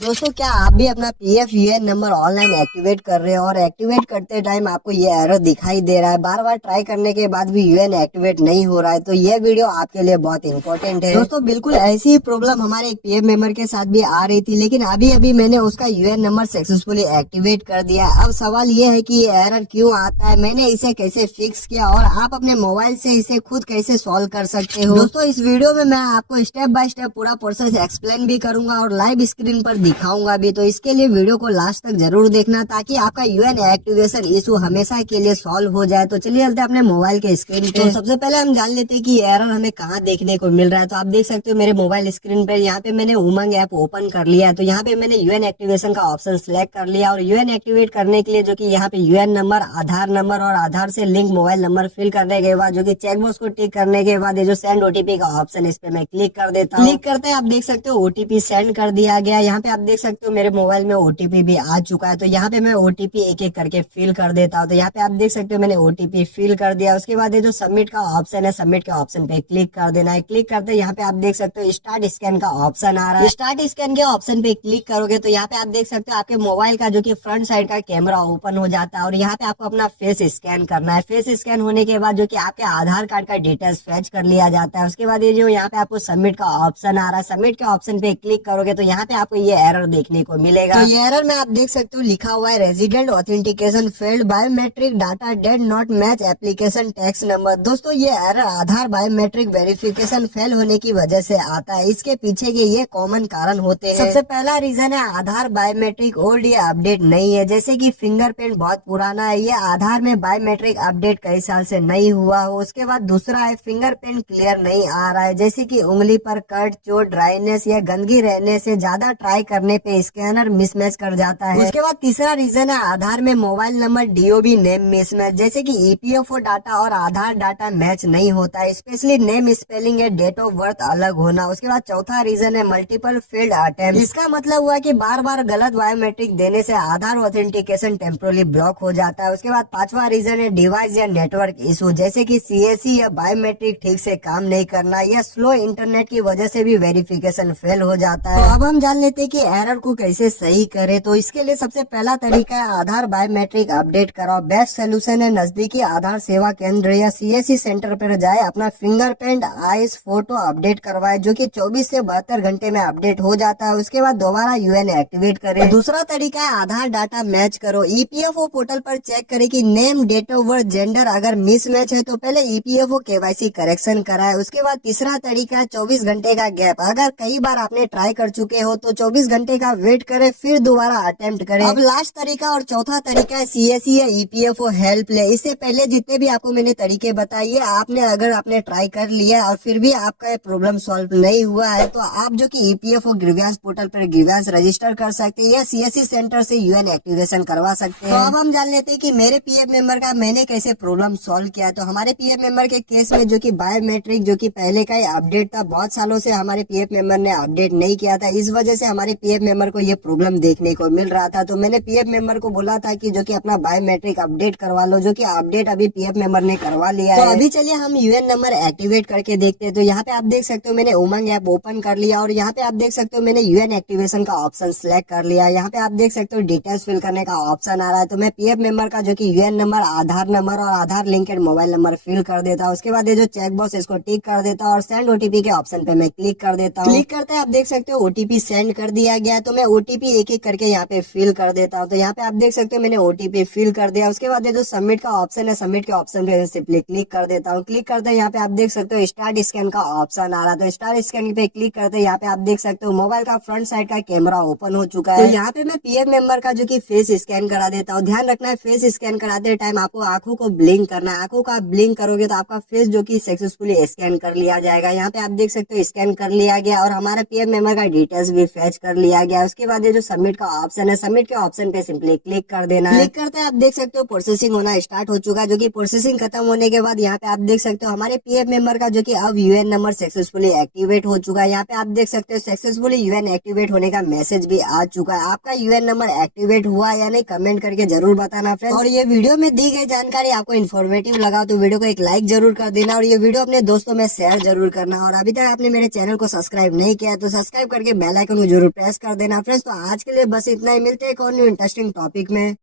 दोस्तों क्या आप भी अपना PF UN number online activate कर रहे हो और एक्टिवेट करते टाइम आपको ये एरर दिखाई दे रहा है, बार बार ट्राई करने के बाद भी यूएन एक्टिवेट नहीं हो रहा है, तो ये वीडियो आपके लिए बहुत इंपॉर्टेंट है। दोस्तों बिल्कुल ऐसी ही प्रॉब्लम हमारे एक पीएफ मेंबर के साथ भी आ रही थी, लेकिन अभी अभी मैंने उसका यूएन नंबर सक्सेसफुली एक्टिवेट कर दिया। अब सवाल ये है कि ये एरर क्यों आता है, मैंने इसे कैसे फिक्स किया और आप अपने मोबाइल से इसे खुद कैसे सॉल्व कर सकते हो। दोस्तों इस वीडियो में मैं आपको स्टेप बाय स्टेप पूरा प्रोसेस एक्सप्लेन भी करूंगा और लाइव स्क्रीन पर दिखाऊंगा भी, तो इसके लिए वीडियो को लास्ट तक जरूर देखना ताकि आपका यूएन एक्टिवेशन इशू हमेशा के लिए सॉल्व हो जाए। तो चलिए चलते हैं अपने मोबाइल के स्क्रीन पे। तो सबसे पहले हम जान लेते हैं कि एरर हमें कहाँ देखने को मिल रहा है। तो आप देख सकते हो मेरे मोबाइल स्क्रीन पे यहाँ पे मैंने उमंग ऐप ओपन कर लिया है। तो यहाँ पे मैंने यूएन एक्टिवेशन का ऑप्शन सिलेक्ट कर लिया और यूएन एक्टिवेट करने के लिए जो कि यहाँ पे यूएन नंबर, आधार नंबर और आधार से लिंक मोबाइल नंबर फिल करने के बाद जो कि चेकबॉक्स को टिक करने के बाद ये जो सेंड ओटीपी का ऑप्शन है इस पे मैं क्लिक कर देता हूँ। क्लिक करते हैं आप देख सकते हो ओटीपी सेंड कर दिया गया। यहाँ पे आप देख सकते हो मेरे मोबाइल में ओटीपी भी आ चुका है। तो यहाँ पे मैं ओटीपी एक एक करके फिल कर देता हूँ। तो यहाँ पे आप देख सकते हो मैंने ओटीपी फिल कर दिया। उसके बाद ये जो सबमिट का ऑप्शन है, सबमिट के ऑप्शन पे क्लिक कर देना है। क्लिक करते यहाँ पे आप देख सकते हो स्टार्ट स्कैन का ऑप्शन आ रहा है। स्टार्ट स्कैन के ऑप्शन पे क्लिक करोगे तो यहाँ पे आप देख सकते हो आपके मोबाइल का जो कि फ्रंट साइड का कैमरा ओपन हो जाता है और यहाँ पे आपको अपना फेस स्कैन करना है। फेस स्कैन होने के बाद जो कि आपके आधार कार्ड का डिटेल्स फेच कर लिया जाता है। उसके बाद ये जो यहाँ पे आपको सबमिट का ऑप्शन आ रहा है, सबमिट के ऑप्शन पे क्लिक करोगे तो यहाँ पे आपको ये एरर देखने को मिलेगा। तो ये एरर में आप देख सकते हो लिखा हुआ है resident authentication failed, biometric data did not match application tax number. दोस्तों ये एरर आधार बायोमेट्रिक वेरिफिकेशन फेल होने की वजह से आता है। इसके पीछे के ये कॉमन कारण होते हैं। सबसे पहला रीजन है आधार बायोमेट्रिक ओल्ड या अपडेट नहीं है, जैसे कि फिंगरप्रिंट बहुत पुराना है, ये आधार में बायोमेट्रिक अपडेट कई साल से नहीं हुआ हो। उसके बाद दूसरा है फिंगरप्रिंट क्लियर नहीं आ रहा है, जैसे कि उंगली पर कट, चोट, ड्राइनेस या गंदगी रहने से ज्यादा ट्राई करने पे स्कैनर मिसमैच कर जाता है। उसके बाद तीसरा रीजन है आधार में mobile number DOB name mismatch, जैसे कि ईपीएफओ डाटा और आधार डाटा मैच नहीं होता है, स्पेशली नेम स्पेलिंग या डेट ऑफ बर्थ अलग होना। उसके बाद चौथा रीजन है मल्टीपल फेल्ड अटेम्प्ट। इसका मतलब हुआ कि बार बार गलत बायोमेट्रिक देने से आधार ऑथेंटिकेशन टेम्पोरली ब्लॉक हो जाता है। उसके बाद पांचवा रीजन है डिवाइस या नेटवर्क इशू, जैसे कि सीएससी या बायोमेट्रिक ठीक से काम नहीं करना या स्लो इंटरनेट की वजह से भी वेरिफिकेशन फेल हो जाता है। तो अब हम जान लेते हैं कि एरर को कैसे सही करें। तो इसके लिए सबसे पहला तरीका है आधार बायोमेट्रिक अपडेट कराओ। बेस्ट सोल्यूशन है नजदीकी आधार सेवा केंद्र या सीएससी सेंटर पर जाए, अपना फिंगरप्रिंट, आईज, फोटो अपडेट करवाए, जो कि 24 से 72 घंटे में अपडेट हो जाता है। उसके बाद दोबारा यूएन एक्टिवेट करें। दूसरा तरीका है आधार डाटा मैच करो। ईपीएफओ पोर्टल पर चेक करें कि name, date of birth, gender अगर मिसमैच है तो पहले ईपीएफओ केवाईसी करेक्शन कराए। उसके बाद तीसरा तरीका है 24 घंटे का गैप। अगर कई बार आपने ट्राई कर चुके हो तो 24 घंटे का वेट करें, फिर दोबारा अटेम्प्ट करें। अब लास्ट तरीका और चौथा तरीका है सीएससी या ईपीएफओ हेल्प ले। इससे पहले जितने भी आपको मैंने तरीके बताइए, आपने ट्राई कर लिया और फिर भी आपका प्रॉब्लम सॉल्व नहीं हुआ है तो आप जो कि ईपीएफओ ग्रीवियंस पोर्टल पर ग्रीवियंस रजिस्टर कर सकते हैं या सीएससी सेंटर से यूएन एक्टिवेशन करवा सकते हैं। तो अब हम जान लेते हैं कि मेरे पीएफ मेंबर का मैंने कैसे प्रॉब्लम सॉल्व किया। तो हमारे पीएफ मेंबर के केस में जो कि बायोमेट्रिक जो कि पहले का ही अपडेट था, बहुत सालों से हमारे पीएफ मेंबर ने अपडेट नहीं किया था, इस वजह से हमारे पीएफ मेंबर को ये प्रॉब्लम देखने को मिल रहा था। तो मैंने पीएफ मेंबर को बोला था कि जो कि अपना बायोमेट्रिक अपडेट करवा लो, जो कि अपडेट अभी पीएफ मेंबर ने करवा लिया है। तो अभी चलिए हम यूएन नंबर एक्टिवेट करके देखते हैं। तो यहाँ पे आप देख सकते हो मैंने उमंग ऐप ओपन कर लिया और यहाँ पे आप देख सकते हो मैंने यूएन एक्टिवेशन का ऑप्शन सिलेक्ट कर लिया। यहाँ पे आप देख सकते हो डिटेल्स फिल करने का ऑप्शन आ रहा है। तो मैं पीएफ मेंबर का जो कि यूएन नंबर, आधार नंबर और आधार लिंकेड मोबाइल नंबर फिल कर देता हूँ। उसके बाद ये जो चेक बॉक्स इसको टिक कर देता हूँ और सेंड ओटीपी के ऑप्शन पे मैं क्लिक कर देता हूँ। क्लिक करते हैं आप देख सकते हो ओटीपी सेंड कर दिया गया है। तो मैं ओटीपी एक एक करके यहाँ पे फिल कर देता हूँ। तो यहाँ पे आप देख सकते हो मैंने ओटीपी फिल कर दिया। उसके बाद ये जो सबमिट का ऑप्शन है, सबमिट के ऑप्शन पे सिंपली क्लिक कर देता हूँ। क्लिक करते हैं यहाँ पे आप देख सकते हो स्टार्ट स्कैन का ऑप्शन आ रहा है। तो स्टार्ट स्कैन पे क्लिक करते हैं यहाँ पे आप देख सकते हो मोबाइल का फ्रंट साइड का कैमरा ओपन हो चुका है। तो यहाँ पे मैं पीएफ मेंबर का जो कि फेस स्कैन करा देता हूँ। ध्यान रखना है फेस स्कैन कराते टाइम आपको आंखों को ब्लिंक करना है। आंखों का ब्लिंक करोगे तो आपका फेस जो कि सक्सेसफुली स्कैन कर लिया जाएगा। यहाँ पे आप देख सकते हो स्कैन कर लिया गया और हमारा पीएफ मेंबर का डिटेल्स भी फेच कर लिया गया। उसके बाद ये जो सबमिट का ऑप्शन है, सबमिट के ऑप्शन पे सिंपली क्लिक कर देना है। क्लिक करते हैं आप देख सकते हो प्रोसेसिंग होना स्टार्ट हो चुका है। जो कि प्रोसेसिंग खत्म होने के बाद यहाँ पे आप देख सकते हो हमारे पीएफ मेंबर का जो कि अब यूएन नंबर सक्सेसफुली एक्टिवेट हो चुका है। यहाँ पे आप देख सकते हो सक्सेसफुली यूएन एक्टिवेट होने का मैसेज भी आ चुका है। आपका यूएन नंबर एक्टिवेट हुआ या नहीं कमेंट करके जरूर बताना फ्रेंड्स। और ये वीडियो में दी गई जानकारी आपको इन्फॉर्मेटिव लगा तो वीडियो को एक लाइक जरूर कर देना और ये वीडियो अपने दोस्तों में शेयर जरूर करना। और अभी तक आपने मेरे चैनल को सब्सक्राइब नहीं किया तो सब्सक्राइब करके बेल आइकन को जरूर प्रेस प्रेस कर देना फ्रेंड्स। तो आज के लिए बस इतना ही, मिलते हैं एक और न्यू इंटरेस्टिंग टॉपिक में।